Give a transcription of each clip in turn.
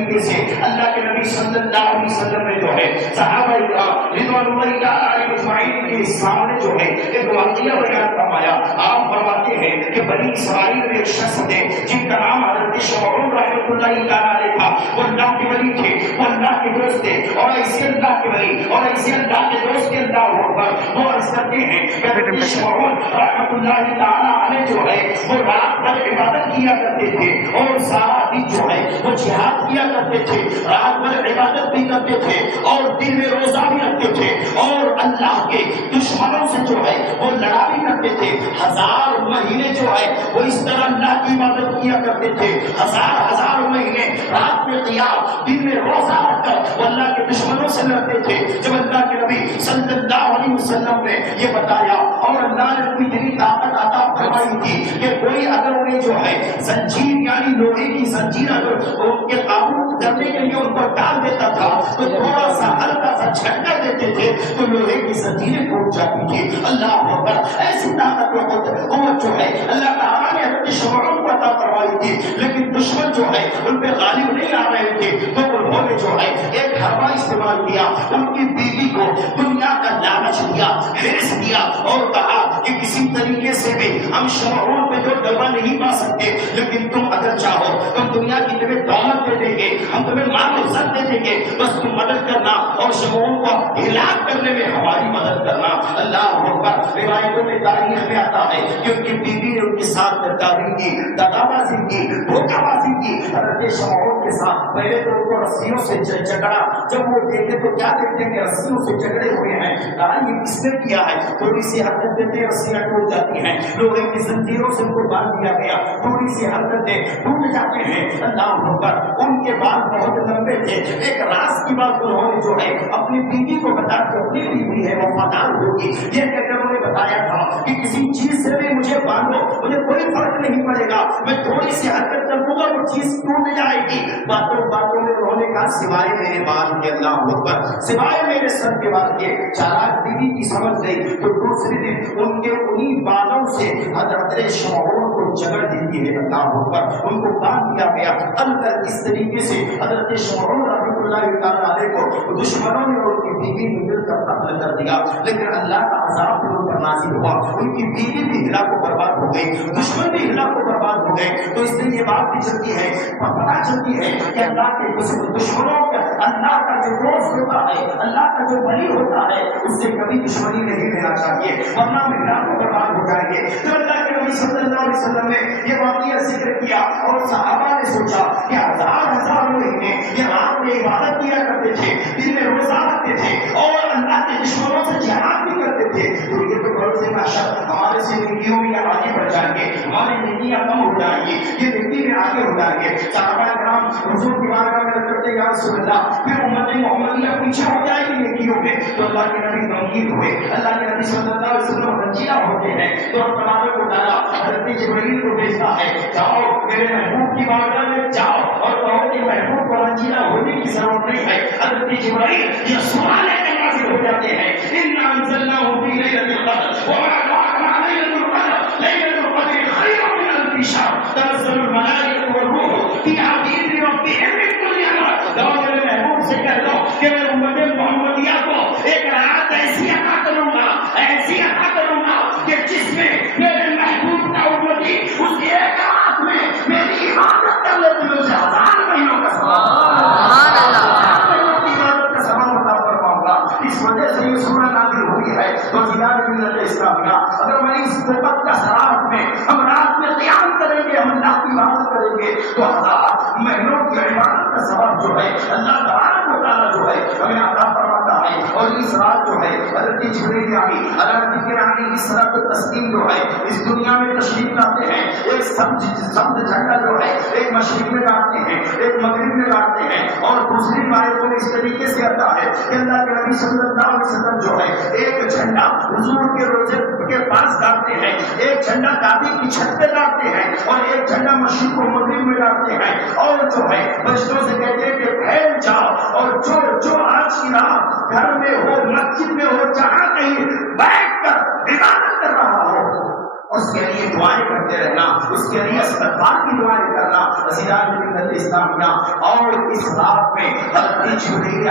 طریقے سے اللہ کے نبی صلی اللہ علیہ وسلم نے جو ہے صحابہ کرام رضوان اللہ علیہ اجمعین کے سامنے جو ہے ایک واقعہ بیان فرمایا. آپ فرماتے ہیں کہ بنی اسرائیل میں ایک شخص تھے جن کا نام حضرت شعیب رحمۃ اللہ علیہ تھا. وہ اللہ کے ولی تھے, وہ اللہ کے دوست تھے, اور ایسے اللہ کے ولی اور ایسے اللہ کے دوست کے اللہ اکبر. وہ عرض کرتے ہیں کہ حضرت شعیب رحمۃ اللہ تعالی علیہ جو ہے وہ رات بھر عبادت کیا کرتے تھے اور سارا دن جو ہے وہ جہاد کیا کرتے تھے, رات بھر عبادت بھی کرتے تھے اور دن میں روزہ بھی رکھتے تھے اور اللہ کے دشمنوں سے جو ہے وہ لڑا بھی کرتے تھے. 1000 مہینے جو ہے وہ اس طرح اللہ کی عبادت کیا کرتے تھے. 1000 مہینے رات میں قیام دن میں روزہ رکھ کر وہ اللہ کے دشمنوں سے لڑتے تھے. جب اللہ کے نبی صلی اللہ علیہ وسلم نے یہ بتایا اور اللہ نے کوئی اتنی طاقت عطا فرمائی تھی کہ کوئی اگر انہیں جو ہے زنجیر یعنی لوہے کی زنجیر اگر ان کے قابو کرنے کے لیے ان پر ڈال دیتا تھا تو تھوڑا سا ہلکا سا جھٹکا دیتے تھے تو لوہے کی زنجیریں ٹوٹ جاتی تھی. اللہ اکبر, ایسی طاقت و قوت جو ہے اللہ تعالیٰ نے اپنے شعیب کو عطا فرمائی تھی. لیکن دشمن جو ہے ان پہ غالب نہیں آ رہے تھے تو انہوں نے جو ہے ایک حربہ استعمال کیا, ان کی بیوی کو دنیا کا لالچ دیا, حرص دیا اور کہا کہ کسی طریقے سے بھی ہم شعیب پہ جو غلبہ نہیں پا سکتے لیکن تم اگر چاہو تم دنیا کی تمہیں دولت دے دیں گے, ہم تمہیں مال و عزت دے دیں گے, بس تم مدد کرنا اور شعیب کو ہلاک کرنے میں ہماری مدد کرنا. اللہ اکبر. روایتوں میں تاریخ میں آتا ہے کہ ان کی بیوی نے ان کے ساتھ غداری کی, دغا بازی کی, دھوکہ بازی کی. حضرت شعیب کے ساتھ پہلے تو ان کو رسیوں سے جھگڑا, جب وہ دیکھے تو کیا دیکھتے ہیں کہ رسیوں سے جھگڑے ہوئے ہیں. کہا یہ کس نے کیا ہے؟ تھوڑی سی حرکت دیتے رسیاں ٹوٹ جاتی ہیں, لوہے کی زنجیروں سے ان کو باندھ دیا گیا, تھوڑی سی حرکتیں ٹوٹ جاتے ہیں. اللہ اکبر. ان کے بال بہت لمبے تھے. ایک راز کی بات انہوں نے جو ہے اپنی بیوی کو بتا کے اپنی بیوی ہے وفادار ہوگی یہ کہہ کر انہوں نے بتایا تھا کہ کسی چیز سے بھی مجھے باندھو, مجھے کوئی فرق نہیں پڑے گا, میں تھوڑی سی حرکت کر دوں گا وہ چیز ٹوٹ جائے گی. باتوں باتوں میں انہوں نے کہا سوائے میرے بال کے. اللہ اکبر. سوائے میرے سر کے بال کے. چالاک بیوی کی سمجھ گئی تو دوسرے دن ان کے انہی بالوں سے حضرت شعیب کو جگڑ دیتی ہے. اللہ اکبر. ان کو باندھ دیا گیا. اندر اس طریقے سے حضرت شعیب رحمۃ اللہ تعالی علیہ کو دشمنوں نے اور ان کی بیوی نے مل کر قتل کر دیا. لیکن اللہ کا عذاب ان پر نازل ہوا, ان کی بیوی بھی ہلاک و برباد ہو گئی, دشمن بھی ہلاک و برباد ہو گئے. تو اس لیے یہ بات بھی چلتی ہے, پتہ چلتی ہے کہ اللہ کے دشمنوں کا, اللہ کا جو دوست ہوتا ہے, اللہ کا جو ولی ہوتا ہے, اس سے کبھی دشمنی نہیں لینا چاہیے ورنہ ہم ہلاک و برباد ہو جائیں گے. تو اللہ کے نبی صلی اللہ علیہ وسلم نے یہ واقعہ ذکر کیا اور صحابہ نے سوچا کہ 1000 مہینے یہ رات میں عبادت کیا کرتے تھے, دن میں روزہ رکھتے تھے اور اللہ کے دشمنوں سے جہاد بھی کرتے تھے. تو یہ تو بہت سے ماشاء ہمارے سے نیکیوں میں آگے بڑھ جائیں گے, ہماری نیکیاں کم ہو جائیں گی, یہ نیکی میں آگے ہو جائیں گے. صحابہ کرام حضور کی بارگاہ میں کرتے یا رسول اللہ, پھر امت محمدیہ پیچھے ہو جائے گی نیکیوں میں. تو اللہ کے نبی غمگین ہوئے, اللہ کے نبی صلی اللہ علیہ وسلم رنجیدہ ہوتے ہیں. تو تمہارے کو ڈالا, حضرت جبرائیل کو بھیجتا ہے, جاؤ میرے محبوب کی بارگاہ میں جاؤ اور کہو کہ محبوب کو رنجیدہ ہونے کی ضرورت نہیں ہے. حضرت جبرائیل یہ سوال ہے ہو جاتے ہیں, اِنَّا أَنزَلْنَاهُ فِي لَيْلَةِ الْقَدْرِ وَمَا أَدْرَاكَ مَا لَيْلَةُ الْقَدْرِ لَيْلَةُ الْقَدْرِ خَيْرٌ مِنْ أَلْفِ شَهْرٍ تَنَزَّلُ الْمَلَائِكَةُ وَالرُّوحُ فِيهَا بِإِذْنِ رَبِّهِمْ مِنْ كُلِّ أَمْرٍ. جاؤ میرے محبوب سے کہہ دو کہ میں امت محمدیہ کو ایک رات ایسی عطا کروں گا, ایسی عطا کروں گا کہ جس میں میرے محبوب کا امتی اس ایک رات میں میری عبادت کر لے تو مجھے 1000 مہینوں کا سبحان اللہ اس وجہ سے یہ سورہ نازل ہوئی ہے. تو زیادہ ملت اسلامیہ اگر میں اس مقدس رات میں ہم رات میں قیام کریں گے, ہم اللہ کی عبادت کریں گے تو 1000 مہینوں کی عبادت کا ثواب جو ہے اللہ تبارک و تعالیٰ جو ہے ہمیں عطا فرماتا ہے. اور اس رات جو ہے حضرت جبرائیل آئی, حضرت جبرائیل اس رات کو تسلیم جو ہے اس دنیا میں تشریف لاتے ہیں. ایک سمجھ جھنڈا جو ہے ایک مشرق میں ڈالتے ہیں, ایک مغرب میں ڈالتے ہیں, اور دوسری روایتوں میں اس طریقے سے آتا ہے کہ اللہ کے نبی صلی اللہ علیہ وسلم جو ہے ایک جھنڈا حضور کے روزے کے پاس ڈالتے ہیں, ایک جھنڈا دادی کی چھت پہ ڈالتے ہیں, اور ایک جھنڈا مشرق و مغرب میں ڈالتے ہیں, اور جو ہے فرشتوں سے کہتے ہیں کہ پھیل جاؤ, اور جو آج کی رات گھر میں ہو, مسجد میں ہو, جہاں کہیں بیٹھ کر عبادت کر رہا ہو اس کے لیے دعائیں کرتے رہنا, اس کے لیے استغفار کی دعائیں کرنا. عزیزان ملت اسلامیہ، اور اس رات میں حضرت جبرائیل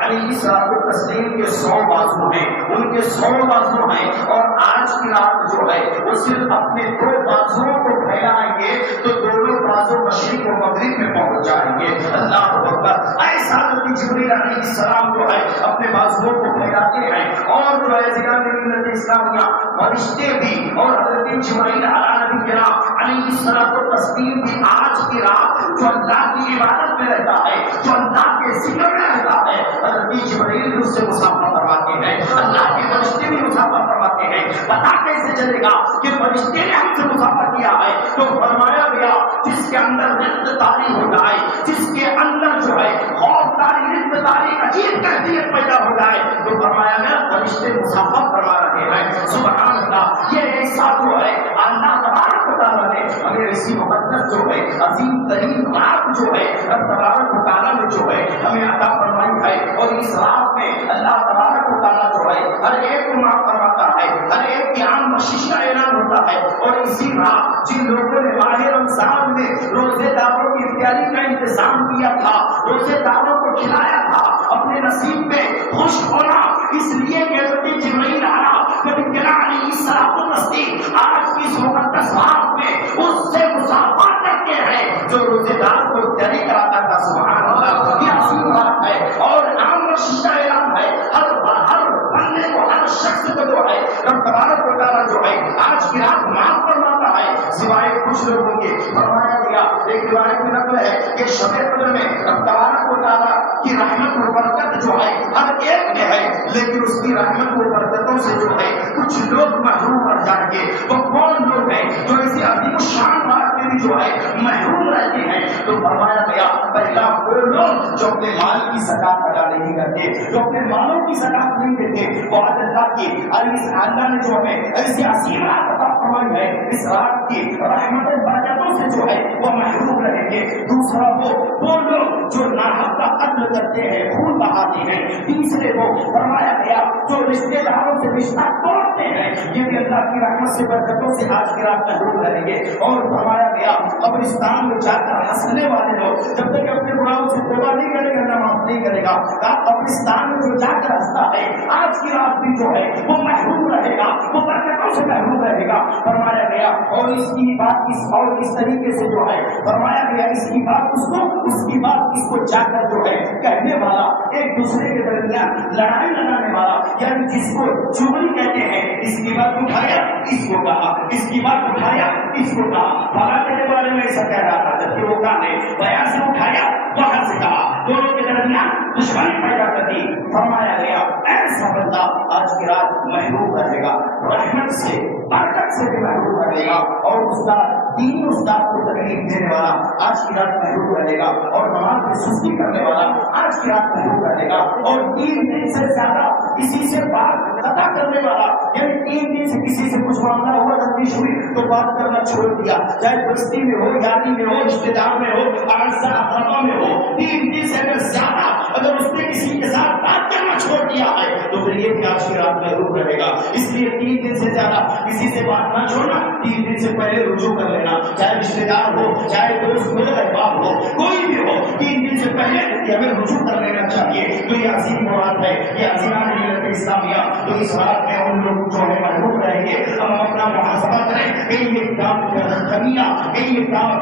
علیہ السلام کے 100 بازو ہیں، ان کے 100 بازو ہیں، اور آج کی رات جو ہے وہ صرف اپنے 2 بازوؤں کو پھیلائیں گے تو دونوں بازو مشرق و مغرب میں پہنچ جائیں گے۔ اللہ اکبر! ایسا حضرت جبرائیل علیہ السلام جو ہے اپنے بازوؤں کو پھیلاتے ہیں، اور جو ہے زیادہ ملت اسلامیہ فرشتے بھی اور حضرت جبرائیل علیہ السلام بھی آج کی رات جو اللہ کی عبادت میں رہتا ہے، جو اللہ کے ذکر میں رہتا ہے، حضرت جبرائیل بھی اس سے مسافہ فرماتے ہیں، اللہ کے فرشتے بھی مسافہ فرماتے ہیں۔ پتا کیسے چلے گا کہ فرشتے نے ہم سے مسافہ کیا ہے؟ تو فرمایا گیا جس کے اندر رزق طاری ہو جائے، جس کے اندر جو ہے خوف طاری، رزق طاری، عجیب کیفیت پیدا ہو جائے، تو فرمایا گیا فرشتے مسافہ فرما رہے ہیں۔ سبحان اللہ! یہ ایسا جو ہے اللہ تبارک و تعالیٰ نے ہمیں ایسی مقدس جو ہے عظیم ترین رات جو ہے رب تبارک و تعالیٰ نے جو ہے ہمیں عطا فرمائی ہے، اور اس رات میں اللہ تبارک و تعالیٰ جو ہے ہر ایک کو معاف فرماتا ہے، ہر ایک کی عام بخشش کا اعلان ہوتا ہے۔ اور اسی رات جن لوگوں نے ماہ رمضان میں روزے داروں کی تیاری کا انتظام کیا تھا، روزے داروں کو کھلایا تھا، اپنے نصیب میں خوش ہونا اس لیے کہ حضرت جبرائیل علیہ السلام آج کی اس مقدس رات میں اس سے مصافحہ کرتے ہیں جو روزے دار کو تیاری کراتا تھا۔ سبحان اللہ! یہ عظیم بات ہے اور عام بخشش کا اعلان ہے۔ ہر بندے کو، ہر شخص کو جو ہے رب تبارک و تعالیٰ جو ہے آج کی رات معاف فرماتا ہے، سوائے کچھ لوگوں کے۔ فرمایا گیا ایک روایت میں نقل ہے کہ شب قدر میں رب تبارک و تعالیٰ کی رحمت و برکت جو ہے ہر ایک میں ہے، لیکن اس کی رحمت و برکتوں سے جو ہے کچھ لوگ محروم رہ جائیں گے۔ وہ کون لوگ ہیں جو ایسی عظیم شان بات میں بھی جو ہے محروم رہتے ہیں؟ تو فرمایا گیا پہلا وہ لوگ جو اپنے مال کی زکات ادا نہیں کرتے، جو اپنے مالوں کی زکات نہیں دیتے، وہ اللہ کی اللہ نے جو ہمیں ایسی عظیم رات عطا فرمائی ہے، اس رات کی رحمت و برکتوں سے جو ہے وہ محروم رہیں گے۔ دوسرا وہ لوگ جو ناحق کا قتل کرتے ہیں، خون بہاتے ہیں۔ تیسرے وہ فرمایا گیا جو رشتے داروں سے رشتہ توڑتے ہیں، یہ بھی اللہ کی رحمت سے برکتوں سے آج کی رات محروم رہیں گے۔ اور فرمایا گیا قبرستان میں جا کر ہنسنے والے لوگ جب تک اپنے گناہوں سے توبہ نہیں کرے گا، معاف نہیں کرے گا، قبرستان میں جو جا کر ہنستا ہے آج کی رات بھی جو ہے وہ محروم رہے گا، وہ برکتوں سے محروم رہے گا۔ فرمایا گیا اور اس کی بات اس طریقے سے جو ہے فرمایا گیا اس کی بات اس کو جا کر جو ہے کہنے والا، ایک دوسرے کے درمیان لڑائی لگانے والا، یعنی جس کو چغلی کہتے ہیں، اس کی بات اٹھایا اس کو کہا، اس کی بات اٹھایا اس کو کہا، فلاں کے بارے میں ایسا کہہ رہا تھا جبکہ وہ کہا نے بیان سے اٹھایا وہاں سے کہا، دونوں کے درمیان دشمنی پیدا کر دی۔ فرمایا گیا ایسا بندہ آج کی رات محروم رہے گا، رحمت سے برکت سے بھی محروم رہے گا، اور دینی استاد کو تکلیف دینے والا آج کی رات محروم رہے گا، اور نماز میں سستی کرنے والا آج کی رات محروم رہے گا، اور 3 دن سے زیادہ کسی سے بات قطع کرنے والا، یعنی 3 دن سے کسی سے کچھ معاملہ ہوا، تفتیش ہوئی تو بات کرنا چھوڑ دیا، چاہے بستی میں ہو، یاری میں ہو، رشتے دار میں ہو، اعزاء اقربا میں ہو، 3 دن سے اگر اس نے کسی کے ساتھ بات کرنا چھوڑ دیا ہے تو پھر یہ بھی آج کی رات محروم رہے گا۔ اس لیے 3 دن سے زیادہ کسی سے بات نہ چھوڑنا، 3 دن سے پہلے رجوع کر لینا، چاہے رشتے دار ہو، چاہے دوست ہو، احباب ہو، کوئی بھی ہو، 3 دن سے پہلے ہمیں رجوع کر لینا چاہیے۔ تو یہ عظیم مراد ہے، یہ عظیمہ ملت اسلامیہ۔ تو اس رات میں ان لوگ جو ہے محروم رہیں گے، ہم اپنا محاسبہ کریں کہ یہ کام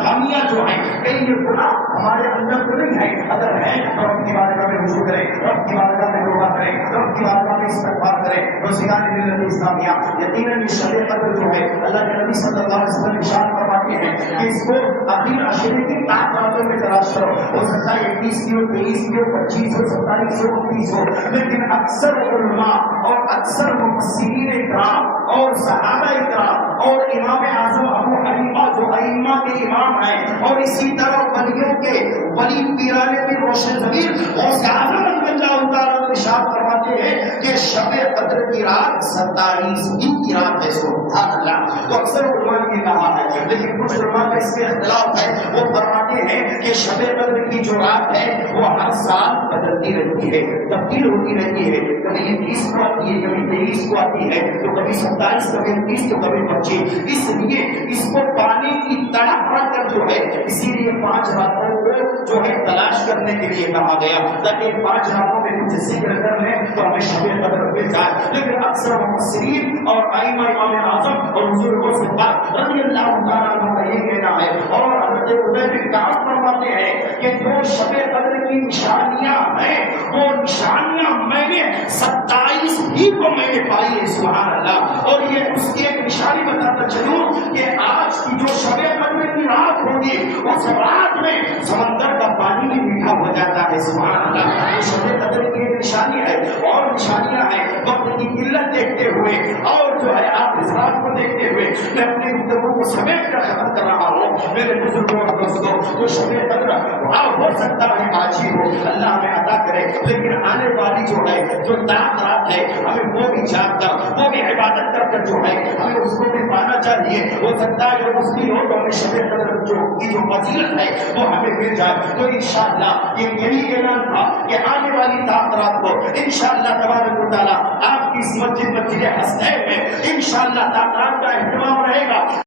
خامیاں جو ہیں، یہ گناہ ہمارے اندر تو نہیں ہے، اگر ہے تو اپنی بارگاہ میں رجوع کریں، رب کی بارگاہ میں توبہ کریں، رب کی بارگاہ میں استغفار کریں۔ روزگار ملت اسلامیہ یقیناً یہ شب قدر جو ہے اللہ کے نبی صلی اللہ علیہ وسلم ارشاد فرماتے ہیں کہ اس کو آخر عشرے کی 8 راتوں میں تلاش کرو، ہو سکتا ہے 21 کی ہو، 23 کی ہو، 25 ہو، 27 ہو، 29 ہو، لیکن اکثر علماء اور اکثر مفسرین اکرام اور صحابہ اکرام اور امام اعظم ابو حنیفہ جو ائمہ کے امام ہیں، اور اسی طرح ولیوں کے ولی پیران پیر روشن ضمیر غوث اعظم رضی اللہ تعالیٰ ارشاد فرماتے ہیں کہ شب قدر کی رات 27 دن کی رات ہے۔ سبحان اللہ! تو اکثر علماء نے کہا رہا ہے، لیکن کچھ علماء کا اس میں اختلاف ہے، وہ فرماتے ہیں کہ شب قدر کی جو رات ہے وہ ہر سال بدلتی رہتی ہے، تبدیل ہوتی رہتی ہے، کبھی 21 کو آتی ہے، کبھی 23 کو آتی ہے، تو کبھی 27، کبھی 29، تو کبھی 25۔ اس لیے اس کو پانے کی تڑپ رکھ کر جو ہے، اسی لیے 5 راتوں کو جو ہے تلاش کرنے کے لیے کہا گیا، تاکہ 5 راتوں میں کچھ ذکر کر لیں تو ہمیں شب قدر مل جائے۔ لیکن اکثر مفسرین اور ائمہ امام اعظم اور حضور سے پاک رضی اللہ تعالیٰ عنہ کا یہ کہنا ہے، اور حضرت عبید بن کعب فرماتے ہیں کہ جو شب قدر کی نشانیاں ہیں وہ نشانیاں میں نے 27 ہی کو میں نے پائی ہے، سبحان اللہ۔ اور یہ اس کی ایک نشانی بتاتا چلوں کہ آج کی جو شب قدر کی رات ہوگی اس رات میں سمندر کا پانی بھی میٹھا ہو جاتا ہے، سبحان اللہ۔ یہ شب قدر کی ایک نشانی ہے، اور نشانیاں ہیں وقت کی قلت دیکھتے ہوئے اور جو ہے آپ اس رات کو دیکھتے ہوئے میں اپنی گفتگو کو سمیٹ کر ختم کر رہا ہوں۔ میرے بزرگوں اور دوستوں، تو شب قدر ہو سکتا ہے آج ہی ہو، اللہ ہمیں عطا کرے، لیکن آنے والی جو ہے جو تاک رات ہے ہمیں وہ بھی جان کر، وہ بھی عبادت کر کر جو ہے ہمیں اس کو بھی پانا چاہیے۔ ہو سکتا ہے جو مسلم ہو تو ہمیں شب قدر کی جو فضیلت ہے وہ ہمیں مل جائے۔ تو انشاءاللہ یہی اعلان تھا کہ آنے والی تاک رات کو انشاءاللہ تبارک و تعالیٰ آپ کی اس مسجد حسنین میں انشاءاللہ تاک رات کا اہتمام رہے گا۔